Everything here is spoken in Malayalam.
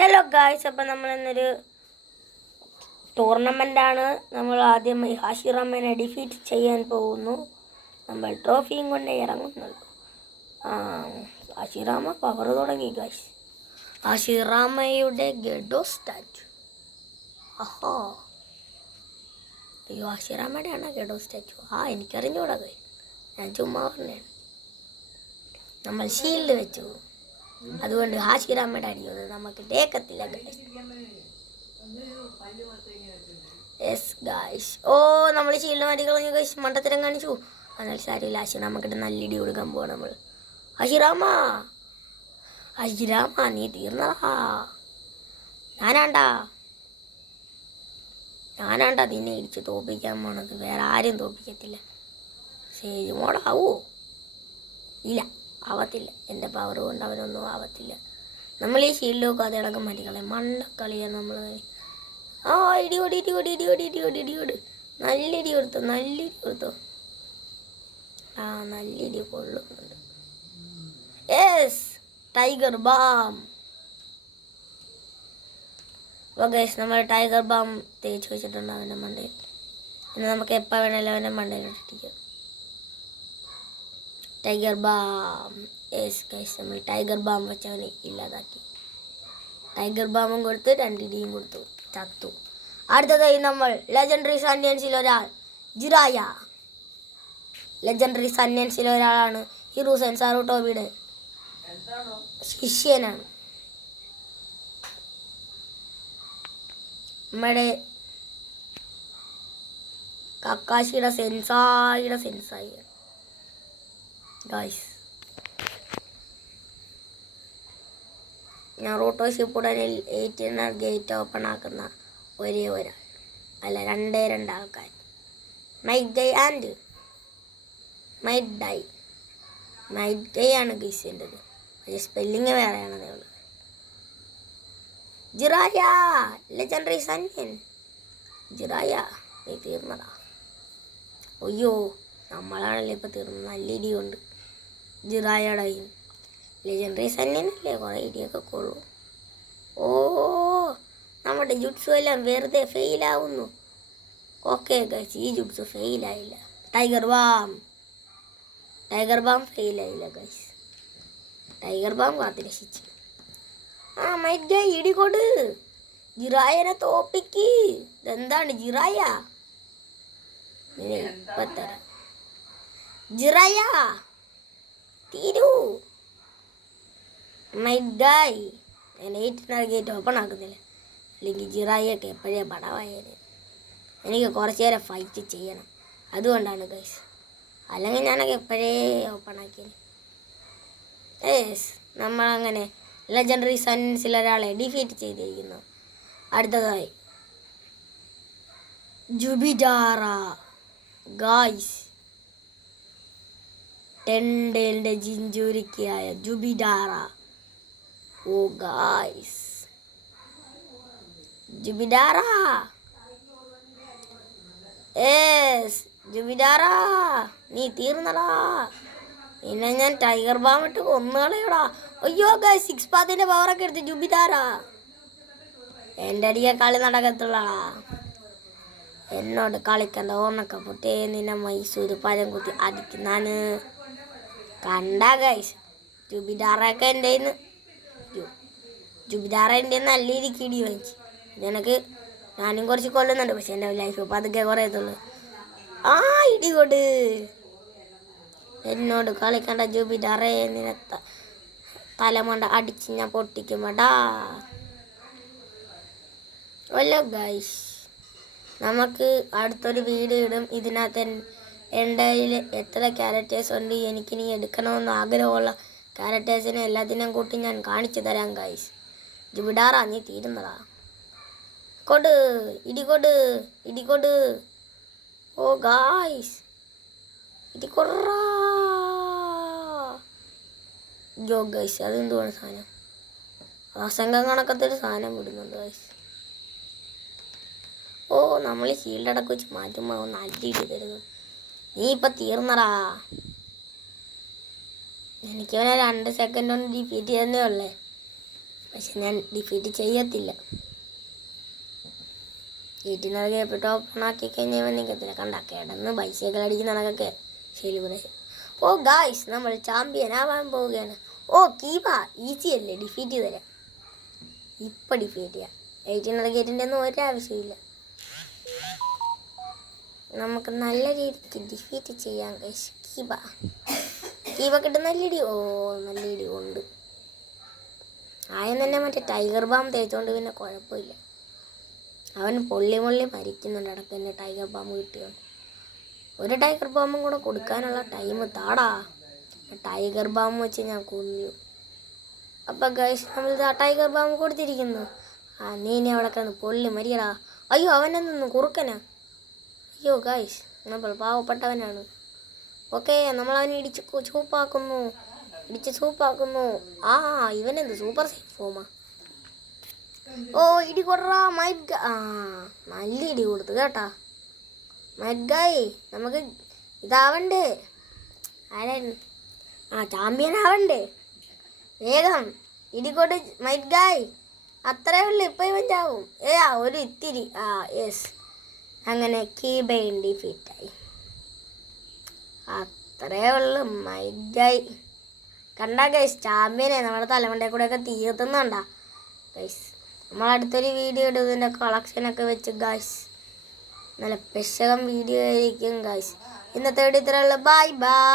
ഹലോ ഗായ്സ്, അപ്പം നമ്മളിന്നൊരു ടൂർണമെൻ്റാണ്. നമ്മൾ ആദ്യമായി ഹാഷിറാമനെ ഡിഫീറ്റ് ചെയ്യാൻ പോകുന്നു. നമ്മൾ ട്രോഫിയും കൊണ്ട് ഇറങ്ങുന്നുള്ളൂ. ഹാഷിറാമ പവർ തുടങ്ങി ഗായ്സ്. ഹാഷിറാമയുടെ ഗഡോ സ്റ്റാച്ചു. അഹോ, അയ്യോ, ഹാഷിറാമയുടെ ആണോ ഗഡോ സ്റ്റാച്ചു? എനിക്കറിഞ്ഞൂടാ ഗായ്സ്, ഞാൻ ചുമ്മാ പറഞ്ഞാണ്. നമ്മൾ ഷീൽഡ് വെച്ചു, അതുകൊണ്ട് ഹാഷിറാമയുടെ അടിയത് നമുക്ക് തേക്കത്തില്ല ഗായ്സ്. Yes guys. നമ്മൾ ഷീൽഡ് മാറ്റി കളഞ്ഞു ഗായ്സ്, മണ്ടത്തരം കാണിച്ചു. എന്നാൽ സാരമില്ല, ഹാഷിറാമക്കിട്ട് നല്ല ഇടി കൊടുക്കാൻ പോവാണ് നമ്മൾ. ഹാഷിറാമ നീ തീർന്നടാ. ഞാനാണ്ടാ നിന്നെ ഇടിച്ച് തോപ്പിക്കാൻ പോണത്. വേറെ ആരും തോപ്പിക്കത്തില്ല. സേജ് മോഡാവോ? ഇല്ല, ആവത്തില്ല. എൻ്റെ പവർ കൊണ്ട് അവനൊന്നും ആവത്തില്ല. നമ്മൾ ഈ ഷീൽഡൊക്കെ അത് ഇളക്കം മാറ്റിക്കളെ. മണ്ടക്കളിയാണ് നമ്മൾ. ഇടിയോടി നല്ല ഇടി കൊടുത്തു. നല്ല ഇടി കൊള്ളുന്നുണ്ട്. Yes, tiger balm. ഗൈസ്, നമ്മൾ ടൈഗർ ബാം തേച്ച് വെച്ചിട്ടുണ്ട് അവൻ്റെ മണ്ടയിൽ. പിന്നെ നമുക്ക് എപ്പോൾ വേണേലും അവൻ്റെ മണ്ടയിൽ ഇട്ടിരിക്കും. Tiger balm. യെസ് ഗൈസ്, നമ്മൾ ടൈഗർ ബാം വെച്ചവനെ ഇല്ലാതാക്കി. ടൈഗർ ബാമും കൊടുത്ത് 2 ഇടിയും കൊടുത്തു, ചത്തു. അടുത്തതായി നമ്മൾ ലെജൻഡറി സന്യൻസിൽ ഒരാൾ ജിറായ. ലെജൻഡറി സന്യൻസിൽ ഒരാളാണ് ഹിറൂസൻ സാറുട്ടോബിയുടെ ശിഷ്യനാണ്. നമ്മുടെ കക്കാശിയുടെ സെൻസായി ഗായ്സ്. ഞാൻ റോട്ടോഷിപ്പ് ഉടനിൽ 18 ഗേറ്റ് ഓപ്പൺ ആക്കുന്ന ഒരേ ഒരാൾ, അല്ല 2 ആൾക്കാർ. Might Guy and Might Dai. Might Guy ആണ് ഗൈസ് എൻ്റെത്, പക്ഷേ സ്പെല്ലിങ് വേറെയാണതേ ഉള്ളൂ. ജിറായ, ലെജൻഡറി സന്യൻ ജിറായ, നീ തീർന്നതാ. അയ്യോ, നമ്മളാണല്ലോ ഇപ്പോൾ തീർന്നത്. നല്ല ഇടിയുണ്ട് ജിറായയുടെ കയ്യിൽ. ലെജൻഡറി സന്യനല്ലേ, കുറേ ഇടിയൊക്കെ കൊള്ളൂ. നമ്മുടെ ജുട്സു എല്ലാം വെറുതെ ഫെയിലാവുന്നു. ഓക്കെ ഗൈസ്, ഈ ജുട്സു ഫെയിലായില്ല. ടൈഗർ ബാം ഫെയിലായില്ല ഗൈസ്. ടൈഗർ ബാം കാത്തിരക്ഷിച്ച്. മൈറ്റ് ഗൈ ഇടികൊട്, ജിറായനെ തോപ്പിക്ക്. ഇതെന്താണ് ജിറായ? ഇപ്പം തരാം. ജിറായ തീരൂ. മൈറ്റ് ഗൈ, ഞാൻ 18 ഗേറ്റ് ഓപ്പൺ ആക്കുന്നില്ല, അല്ലെങ്കിൽ ജിറായൊക്കെ എപ്പോഴേ പടവായത്. എനിക്ക് കുറച്ച് നേരം ഫൈറ്റ് ചെയ്യണം, അതുകൊണ്ടാണ് ഗൈസ്. അല്ലെങ്കിൽ ഞാനൊക്കെ എപ്പോഴേ ഓപ്പൺ ആക്കിയത്. യെസ്, നമ്മളങ്ങനെ ലെജൻഡറി സൺസിൽ ഒരാളെ ഡിഫീറ്റ് ചെയ്തിരിക്കുന്നു. അടുത്തതായി ജുബിഡാറ ഗായ്സ്. ടെൻഡേലിൻ്റെ ജിഞ്ചൂരിക്കായ ജുബിഡാറ. ഗായ്സ്, ജുബിഡാറ. യെസ് ജുബിഡാറ, നീ തീർന്നടാ. പിന്നെ ഞാൻ ടൈഗർ ബാം ഇട്ട് കൊന്നുകളയടാ. അയ്യോ ഗായ്സ്, 6 പാത്തിൻ്റെ പവറൊക്കെ എടുത്ത് ജുബിഡാറ. എൻ്റെ അടിയെ കളി നടക്കത്തുള്ളടാ. എന്നോട് കളിക്കണ്ട, ഓർണക്ക പൊട്ടേ. നിന്നെ മൈസൂർ പഴം കുത്തി അടിക്കുന്നാണ് കണ്ട ഗൈസ്. ജുബിഡാറൊക്കെ എൻ്റെ നല്ല രീതിക്ക് ഇടി വാങ്ങിച്ചു. നിനക്ക് ഞാനും കുറച്ച് കൊല്ലുന്നുണ്ട്, പക്ഷെ എൻ്റെ ലൈഫ് ഇപ്പം അതൊക്കെ കുറയത്തുള്ളൂ. ഇടികൊട്. എന്നോട് കളിക്കണ്ട ജുബിഡാറേ, നിന്നെ തലമണ്ട അടിച്ച് ഞാൻ പൊട്ടിക്കുമ്പോടാ. ഹലോ ഗൈസ്, നമുക്ക് അടുത്തൊരു വീഡിയോ ഇടും. ഇതിനകത്ത് എൻ്റെ കയ്യിൽ എത്ര ക്യാരക്ടേഴ്സ് ഉണ്ട്, എനിക്കിനി എടുക്കണമെന്ന് ആഗ്രഹമുള്ള ക്യാരക്ടേഴ്സിനെ എല്ലാത്തിനും കൂട്ടി ഞാൻ കാണിച്ചു തരാം ഗൈസ്. ജുബിഡാറ, നീ തീരുന്നതാ. ഇടികൊട്. ഗായ്സ്, ഇടികൊടാ. ഗൈസ്, അതെന്തുവാണ് സാധനം? അസംഘം കണക്കത്തൊരു സാധനം വിടുന്നുണ്ട് ഗൈസ്. നമ്മൾ ഷീൽഡ് അടക്കം വെച്ച് മാറ്റുമ്പോൾ നല്ല ഇടി തരുന്നു. നീ ഇപ്പം തീർന്നടാ. എനിക്കവനെ 2 സെക്കൻഡ് കൊണ്ട് ഡിഫീറ്റ് ചെയ്യുന്നേ ഉള്ളേ. പക്ഷെ ഞാൻ ഡിഫീറ്റ് ചെയ്യത്തില്ല. വീട്ടിനകത്ത് ടോപ്പ് ആക്കി കഴിഞ്ഞാൽ നിൽക്കത്തില്ല. കണ്ട കിടന്ന് ബൈസൈക്കിൾ അടിക്കുന്നതൊക്കെ സെലിബ്രേഷൻ. ഓ ഗായ്സ്, നമ്മൾ ചാമ്പ്യൻ ആവാൻ പോവുകയാണ്. ഓ കീബ ഈസി അല്ലേ, ഡിഫീറ്റ് ചെയ്തരാം. ഇപ്പം ഡിഫീറ്റ് ചെയ്യാം. 18 ഒന്നും ഒരാവശ്യമില്ല. നമുക്ക് നല്ല രീതിക്ക് ഡിഫീറ്റ് ചെയ്യാം ഗൈസ്. കീബ കിട്ടുന്ന നല്ല ഇടി. ഓ നല്ല ഇടി ഉണ്ട്. ആയം തന്നെ മറ്റേ ടൈഗർ ബാം തേച്ചോണ്ട് പിന്നെ കുഴപ്പമില്ല. അവൻ പൊള്ളി മരിക്കുന്നുണ്ട് ഇടയ്ക്ക് തന്നെ ടൈഗർ ബാം കിട്ടിയോണ്ട്. ഒരു ടൈഗർ ബാമും കൂടെ കൊടുക്കാനുള്ള ടൈം താടാ. ടൈഗർ ബാം വെച്ച് ഞാൻ കൊല്ലും. അപ്പം ഗൈസ് നമ്മളിത് ആ ടൈഗർ ബാം കൊടുത്തിരിക്കുന്നു. നീ ഇനി അവിടെ കിടന്ന് പൊള്ളി മരിയടാ. അയ്യോ അവനെന്ന് കുറുക്കനാ. അയ്യോ ഗൈസ് നമ്മൾ പാവപ്പെട്ടവനാണ്. ഓക്കെ നമ്മളവനെ ഇടിച്ച് സൂപ്പാക്കുന്നു. ഇവനെന്ത് സൂപ്പർ സേഫ് ഫോമാ. ഓ ഇടി കൊടുറാ മൈറ്റ്. നല്ല ഇടി കൊടുത്തു കേട്ടാ മൈറ്റ് ഗായ്. നമുക്ക് ഇതാവണ്ടേ, ചാമ്പ്യൻ ആവണ്ടേ. വേഗം ഇടികൊണ്ട് മൈറ്റ് ഗായ്. അത്രേ ഉള്ളു. ഇപ്പം ഇവൻ ചാവും. ഒരു ഇത്തിരി. യെസ്, അങ്ങനെ കീബയും ഡിഫീറ്റായി. അത്രേ ഉള്ളു മൈറ്റ് ഗായ്. കണ്ടാ ഗൈസ്, ചാമ്പ്യനെ നമ്മുടെ തലമുണ്ടേ കൂടെയൊക്കെ തീർത്തുന്നുണ്ടാ ഗൈസ്. നമ്മളടുത്തൊരു വീഡിയോ ഇടും ഇതിൻ്റെ കളക്ഷനൊക്കെ വെച്ച് ഗൈസ്. നല്ല പെശകം വീഡിയോ ആയിരിക്കും ഗൈസ്. ഇന്നത്തെ വീഡിയോ ഇത്രയുള്ളൂ. Bye by.